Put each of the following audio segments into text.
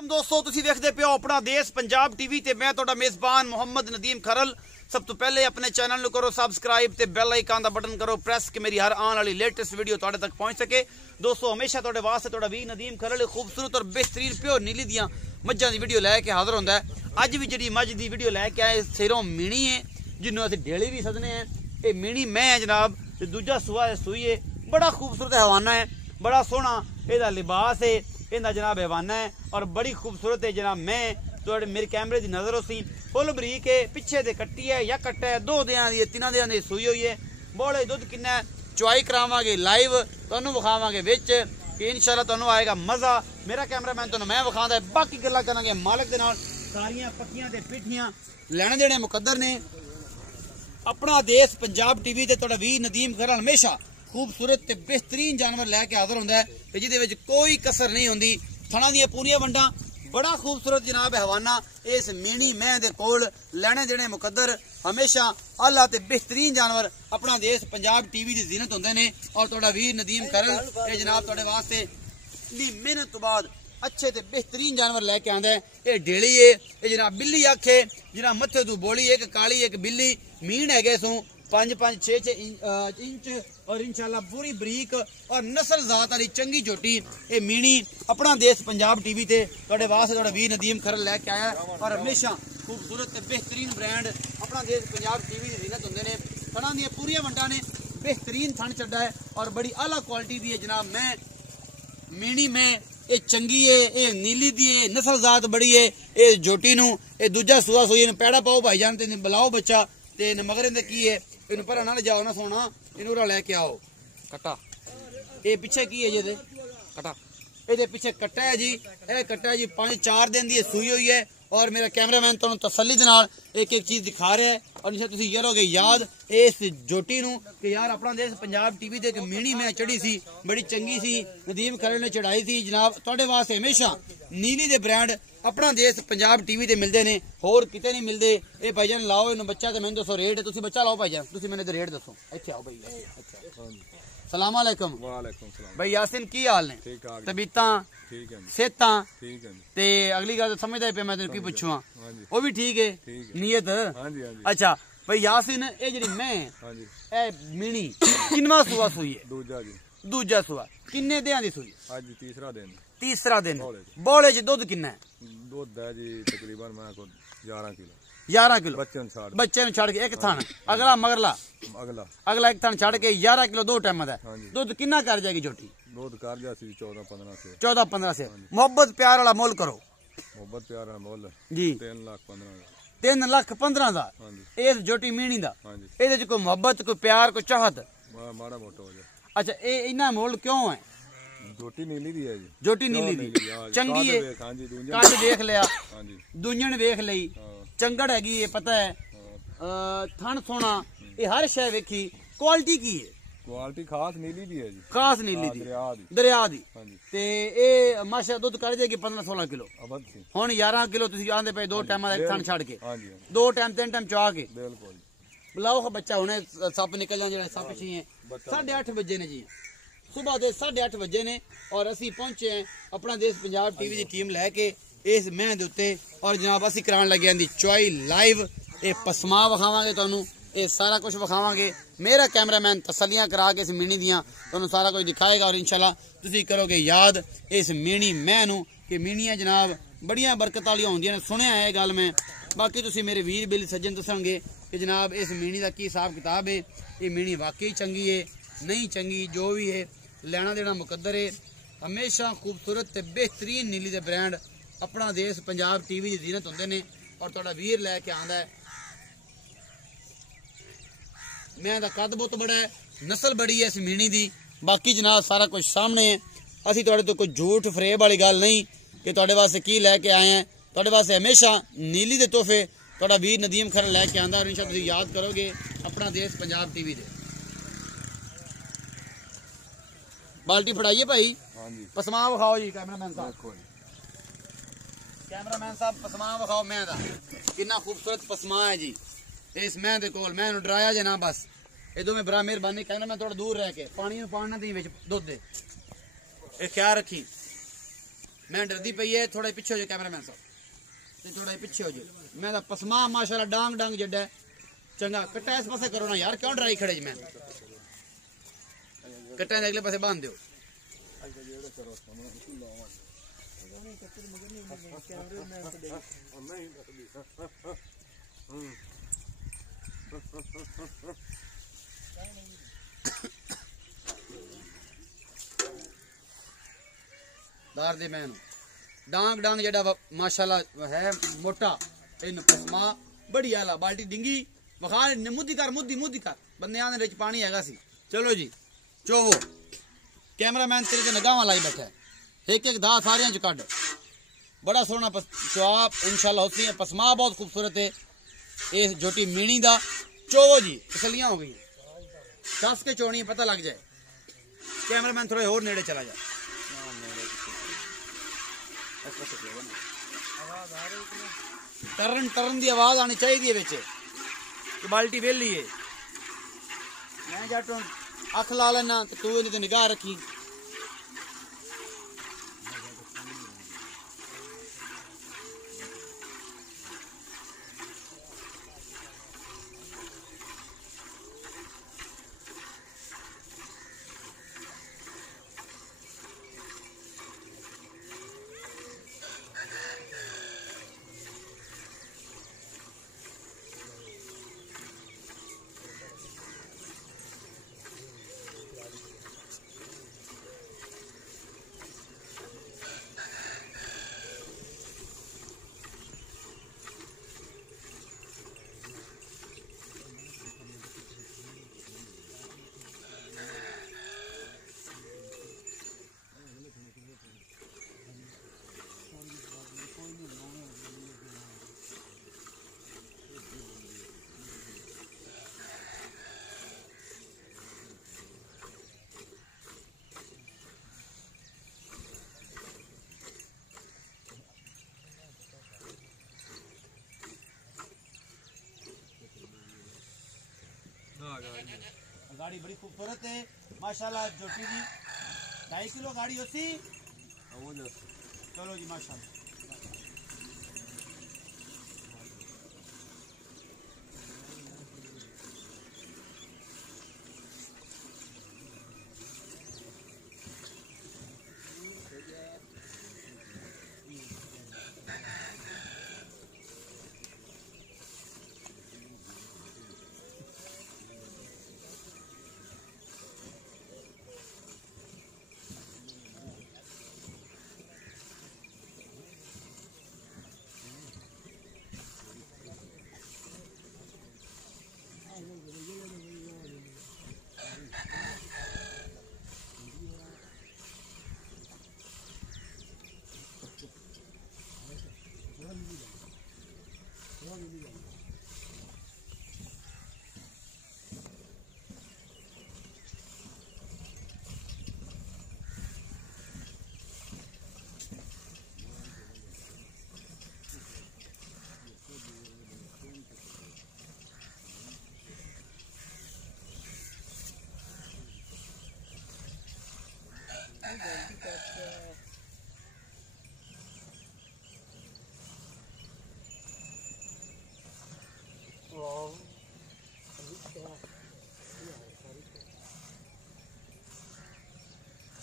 दोस्तों तुसी देखते पे हो अपना देश पंजाब टीवी ते मैं तुहाडा मेजबान मोहम्मद नदीम खरल। सब तो पहले अपने चैनल नूं करो सबसक्राइब ते बेल आइकन दा बटन करो प्रेस कि मेरी हर आने वाली लेटेस्ट वीडियो तुहाडे तक पहुंच सके। दोस्तों हमेशा तुहाडे वास्ते तुहाडा वी नदीम खरल खूबसूरत और बेहतरीन प्योर नीली दियां मज्जां दी वीडियो लैके हाजिर हुंदा है। अज भी जिहड़ी मझ दी वीडियो लैके आए सिरों मीणी है जिन्हों असीं डेली भी सदने हैं। ये मीणी मैं है जनाब ते दूजा सुआ सूई है। बड़ा खूबसूरत हवाना है, बड़ा सोहना इहदा लिबास है, इहदा जनाब हवाना है और बड़ी खूबसूरत है जनाब। मैं तो मेरे कैमरे की नज़र उसी फुल बरीक है, पिछे दे कट्टी है या कट्टा है, दो दियां दी तीन दियां दी सूई हुई है। बोले दुध किन्ना चुआई करावांगे लाइव तुहानूं विखावांगे विच कि इंशाल्लाह तुहानूं आएगा मज़ा। मेरा कैमरामैन तुहानूं मैं विखांदा है, बाकी गल्लां करांगे मालक दे नाल। सारियां पक्कियां ते पिठियां लैणे देने मुकद्दर ने। अपना देश पंजाब टीवी ते तुहाडा वी नदीम खरल हमेशा खूबसूरत ते बेहतरीन जानवर लैके हाजिर हुंदा है ते जिहदे विच कोई कसर नहीं हुंदी। थणा दियां पूरियां वंडां, बड़ा खूबसूरत जनाब हवाना इस मीणी मैं दे कोल लैणे देने मुकद्दर। हमेशा आला ते बेहतरीन जानवर अपना देश पंजाब टीवी की जीनत होंदे ने और तुहाडा वीर नदीम खरल ये जनाब तुहाडे वास्ते दी मेहनत तो बाद अच्छे ते बेहतरीन जानवर लैके आंदा है। ये डेली है, ये जनाब बिल्ली अख है जनाब मत्थे तू बोली एक काली एक बिल्ली मीण है सू 5-5-6 इंच और इंशाल्लाह पूरी बरीक और नस्ल जात वाली चंगी झोटी ये मीणी अपना देश पंजाब टीवी ते तुहाडे वास्ते तुहाडा वीर नदीम खरल लैके आया और हमेशा खूबसूरत ते बेहतरीन ब्रांड अपना देश पंजाब टीवी की जीनत होंदे ने। थणा दियां पूरियां वंडां ने, बेहतरीन थण चड्डा है और बड़ी आला क्वालिटी दी है जनाब। मैं मीणी में ये चंगी है, ये नीली दी है, नस्ल जात बड़ी है। ये झोटी नूं ये दूजा सुआ सूई पैड़ा पाओ भाईजान ते बुलाओ बच्चा ते मगर इहदे की है इन पर ना जाओ ना सोना इनू लैके आओ। कट्टा ये पिछे की है जी कट्टा ये पिछे कट्टा है जी, यह कट्टा है जी 5-4 दिन की सूई हुई है और मेरा कैमरामैन तुहानूं तसल्ली दे नाल एक एक चीज़ दिखा रहा है और इसे तुसीं करोगे याद इस जोटी नूं कि यार अपना देश पंजाब टीवी ते एक मीणी मैं चढ़ी सी बड़ी चंगी सी नदीम खरल ने चढ़ाई थी जनाब। तुहाडे वास्ते हमेशा नीली दे ब्रांड अपना देश पंजाब टीवी ते मिलते हैं, होर किते नहीं मिलते। ये भाईजान लाओ इन बच्चा तो मैंने दसो रेट, तुसीं बच्चा लाओ भाईजान तुसीं मैंने रेट दसो। इत्थे आओ भाई। अच्छा सलाम अलैकुम। वालेकुम सलाम भाई यासिन की हाल ने? ठीक ठाक तबीयतां ठीक है, सेहतां ठीक है ते अगली गल समझदा पे मैं तेनू की पुछूं वो भी ठीक है नीयत? हां जी हां जी। अच्छा भाई यासिन ये जेडी मैं हां जी ए मीणी किनवा सुआ सूई है? दूजा जी। दूजा सुआ किन्ने दिहां दी सूई? आज तीसरा दिन। तीसरा दिन। बोले च दुध किन्ना है? दुध है जी तकरीबन मैं को 11 किलो। 11 किलो बच्चे छड़ के एक थन अगला मगरला अगला एक थन छड़ के 11 किलो 2 टाइम दा दुध किन्ना कर जाएगी झोटी? दूध कर जा 14-15 से 14-15 से। मोहब्बत प्यार वाला मोल करो। मोहब्बत प्यार वाला मोल जी 3,15,000 दा इस झोटी मीणी दा। ਇਹਦੇ ਚ कोई मोहब्बत कोई प्यार कोई चाहत माड़ा मोटा हो जाए। अच्छा ये इन्ना मोल क्यों है? जोटी नीली दी है जी। जोटी नीली दी चंगी है, कद देख लिया दूंजन वेख लई चंगड़ हैगी है पता है थन सोना ये हर शय वेखी। क्वालिटी की है? क्वालिटी खास नीली दी है जी। खास नीली दी दरिया दी ते ए माशा दुध कर जाएगी 15-16 किलो। हुण 11 किलो तुसीं आंदे पे 2 टाइम एक थन छड़ के 2 टाइम 3 टाइम चुआ के बिल्कुल बुलाओ बच्चा। हुणे सप निकल जाए जेड़ा सप छी है 8:30 बजे ने जी सुबह के 8:30 बजे ने और असी पहुंचे हैं अपना देश पंजाब टीवी की टीम लैके इस मैं दे उत्ते और जनाब असी कराने लगे दी चुआई लाइव। ये पसमा विखावांगे तुहानूं, ये सारा कुछ विखावांगे। मेरा कैमरामैन तसलियां करा के इस मीणी दियां तुहानूं सारा कुछ दिखाएगा और इंशाल्लाह तुसीं करोगे याद इस मीणी मैं नूं कि मीणियां जनाब बड़ियां बरकत वालियां होंदियां ने। सुनिया है गल मैं, बाकी तुसीं मेरे वीर बिल सज्जन दसणगे कि जनाब इस मीणी का की हिसाब किताब है। ये मीणी वाकई चंगी है नहीं चंगी जो भी है लेना देना मुकद्दर है। हमेशा खूबसूरत ते बेहतरीन नीली दे ब्रांड अपना देश पंजाब टीवी की जीनत होंदे ने और तुहाडा वीर लैके आंदा है। मैं दा कद बहुत बड़ा है, नस्ल बड़ी है इस मीणी दी। बाकी जनाब सारा कुछ सामने है। असी तुहाडे तो कोई झूठ फरेब वाली गल नहीं कि तुहाडे वास्ते की लैके आए हैं। तुहाडे वास्ते हमेशा नीली दे तोहफे तुहाडा वीर नदीम खरल लैके आंदा और इंशाअल्लाह तुसीं याद करोगे अपना देश पंजाब टीवी दे। बाल्टी फड़ाइए भाई पसमा विखाओ जी कैमरामैन साहब। कैमरामैन साहब पसमा विखाओ मैं दा कितना खूबसूरत पसमा है जी इस मैं दे कोल। मैं डराया जे ना बस इदों में बड़ा मेहरबानी कैमरामैन थोड़ा दूर रह के पानी में पाना दी विच दुध दे ख्याल रखी। मैं डरदी पई है, थोड़ा पिछे हो जाओ कैमरामैन साहब, थोड़ा पिछे हो जाओ। मैं पसमा माशाल्लाह डांग डांग जड्डा चंगा। कट्टा इस पासे करो ना यार, क्यों डराई खड़े जी? मैं कट्टा अगले पासे बांध दो। दार दे मैनू डांग डांग जड़ा माशाल्लाह है मोटा, इन पसमा बड़ी आला बाल्टी डिंगी वखा मुद्दी कर मुद्दी कर बंदे आने विच पानी हैगा सी। चलो जी चोवो, कैमरामैन तेरे ते निगाहां लाई बैठा है, एक एक दा सारियां च कड। बड़ा सोहना चुआब इंशाल्लाह होती है, पसमा बहुत खूबसूरत है। इस जोटी मीणी दा चोवो जी, तसलियां हो गई, दस के चोनी पता लग जाए। कैमरामैन थोड़े होर नेड़े चला जाए। टरन टरन की आवाज आनी चाहिए बिच कि बाल्टी वेली है। मैं जट अख ला लेना तो तू इन्हें निगाह रखी। गाड़ी बड़ी खूबसूरत है माशाल्लाह। जोटी जी 2.5 किलो गाड़ी होती। चलो जी माशाल्लाह।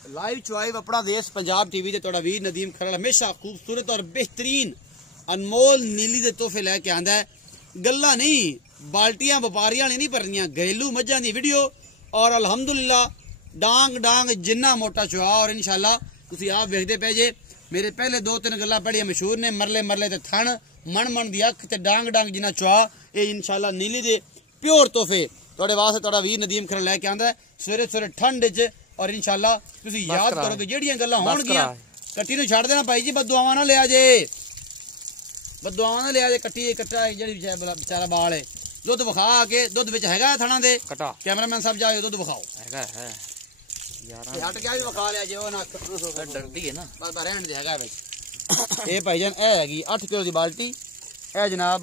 लाइव चुआइव अपना देश पंजाब टीवी ते तुहाडा वीर नदीम खरल हमेशा खूबसूरत और बेहतरीन अनमोल नीली दे तोहफे लैके आंदा है। गल्लां नहीं बाल्टियां व्यापारियां ने नहीं भरनियां, घरेलू मज्जां दी वीडियो और अल्हम्दुलिल्लाह डांग डांग जिन्ना मोटा चुआ और इंशाल्लाह तुसीं आप वेखदे पे जे। मेरे पहले 2-3 गल्लां बड़ियां मशहूर ने, मरले मरले ते थण मन मन दी अख ते डांग डांग जिन्ना चुआ। ये इंशाल्लाह नीली दे प्योर तोहफे तुहाडे वास्ते तुहाडा वीर नदीम खरल लैके आंदा है सवेरे सवेरे ठंड च। और इंशाल्लाह तुसीं याद करोगे जेड़ियां गल्लां होणगियां कट्टी नूं छड्ड देना भाई जी, बददुआवां ना लिया जे, बददुआवां ना लिया जे। कट्टी कट्टा जेड़ी बेचारा बाल है दुध विखा के, दुध विच हैगा थणा दे कटा। कैमरामैन साहब जाओ दुध विखाओ। हैगा है यार, हट के भी विखा लिया जे, ओ ना डरदी है ना बस रहन दे हैगा विच। ए भाईजान ए हैगी 8 किलो दी बाल्टी। ए जनाब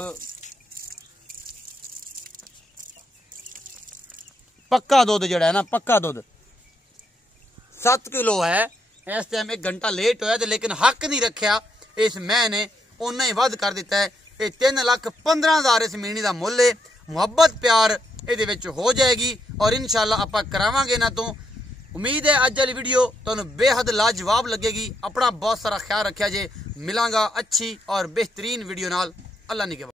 पक्का दुध जड़ा है ना, पक्का दुध 7 किलो है। इस टाइम 1 घंटा लेट होया, लेकिन हक नहीं रखा इस मैं ने, उन्ना ही वध कर दिता है। ये 3,15,000 इस मीनी का मुल है। मुहब्बत प्यार ये हो जाएगी और इंशाल्लाह आप करावांगे ना। तो उम्मीद है अज वाली वीडियो तुहानू बेहद लाजवाब लगेगी। अपना बहुत सारा ख्याल रखा जे, मिलांगा अच्छी और बेहतरीन वीडियो नाल। अल्लाह निगहबान।